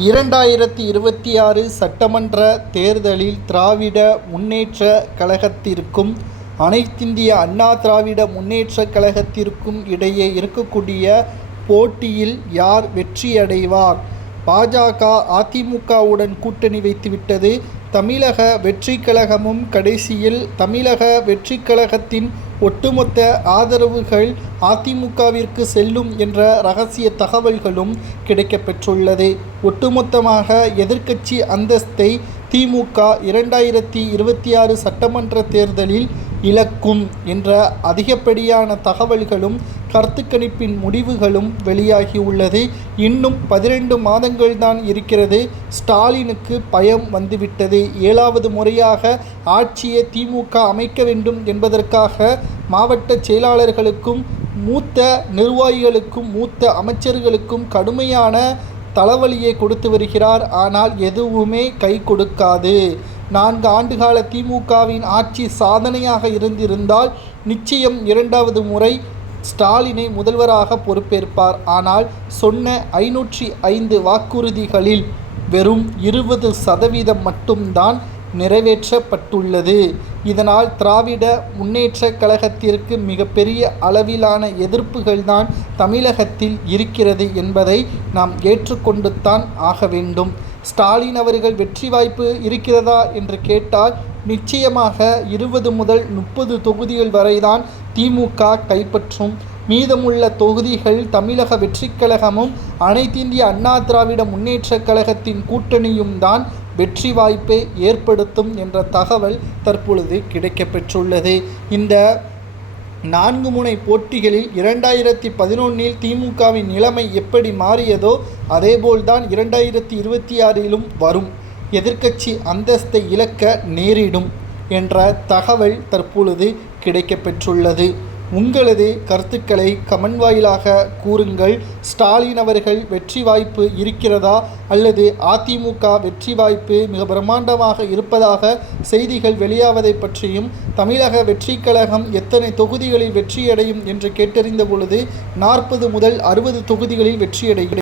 2026 சட்டமன்ற தேர்தலில் திராவிட முன்னேற்றக் கழகத்திற்கும் அனைத்திந்திய அண்ணா திராவிட முன்னேற்றக் கழகத்திற்கும் இடையே இருக்கக்கூடிய போட்டியில் யார் வெற்றியடைவார்? பாஜக அதிமுகவுடன் கூட்டணி வைத்துவிட்டது. தமிழக வெற்றிக் கழகமும் கடைசியில் தமிழக வெற்றிக் கழகத்தின் ஒட்டுமொத்த ஆதரவுகள் அதிமுகவிற்கு செல்லும் என்ற இரகசிய தகவல்களும் கிடைக்கப்பெற்றுள்ளது. ஒட்டுமொத்தமாக எதிர்க்கட்சி அந்தஸ்தை திமுக 2026 சட்டமன்ற தேர்தலில் இழக்கும் என்ற அதிகப்படியான தகவல்களும் கருத்து கணிப்பின் முடிவுகளும் வெளியாகியுள்ளது. இன்னும் 12 மாதங்கள் தான் இருக்கிறது. ஸ்டாலினுக்கு பயம் வந்துவிட்டது. 7வது முறையாக ஆட்சியை திமுக அமைக்க வேண்டும் என்பதற்காக மாவட்ட செயலாளர்களுக்கும் மூத்த நிர்வாகிகளுக்கும் மூத்த அமைச்சர்களுக்கும் கடுமையான தலைவலியை கொடுத்து வருகிறார். ஆனால் எதுவுமே கை கொடுக்காது. 4 ஆண்டுகால திமுகவின் ஆட்சி சாதனையாக இருந்திருந்தால் நிச்சயம் 2வது முறை ஸ்டாலினை முதல்வராக பொறுப்பேற்பார். ஆனால் சொன்ன 505 வாக்குறுதிகளில் வெறும் 20% மட்டும்தான் நிறைவேற்றப்பட்டுள்ளது. இதனால் திராவிட முன்னேற்றக் கழகத்திற்கு மிகப்பெரிய அளவிலான எதிர்ப்புகள் தான் தமிழகத்தில் இருக்கிறது என்பதை நாம் ஏற்றுக்கொண்டுத்தான் ஆக வேண்டும். ஸ்டாலின் அவர்கள் வெற்றி வாய்ப்பு இருக்கிறதா என்று கேட்டால் நிச்சயமாக 20 முதல் 30 தொகுதிகள் வரைதான் திமுக கைப்பற்றும். மீதமுள்ள தொகுதிகள் தமிழக வெற்றிக் கழகமும் அனைத்திந்திய அண்ணா திராவிட முன்னேற்றக் கழகத்தின் கூட்டணியும் தான் வெற்றி வாய்ப்பை ஏற்படுத்தும் என்ற தகவல் தற்பொழுது கிடைக்கப்பெற்றுள்ளது. இந்த 4 முனை போட்டிகளில் 2011 திமுகவின் நிலைமை எப்படி மாறியதோ அதேபோல்தான் 2026 வரும். எதிர்க்கட்சி அந்தஸ்தை இழக்க நேரிடும் என்ற தகவல் தற்பொழுது கிடைக்கப்பெற்றுள்ளது. உங்களது கருத்துக்களை கமெண்ட் வாயிலாக கூறுங்கள். ஸ்டாலின் அவர்கள் வெற்றி வாய்ப்பு இருக்கிறதா அல்லது அதிமுக வெற்றி வாய்ப்பு மிக பிரம்மாண்டமாக இருப்பதாக செய்திகள் வெளியாவதை பற்றியும் தமிழக வெற்றிக் கழகம் எத்தனை தொகுதிகளில் வெற்றியடையும் என்று கேட்டறிந்த பொழுது 40 முதல் 60 தொகுதிகளில் வெற்றியடையும்.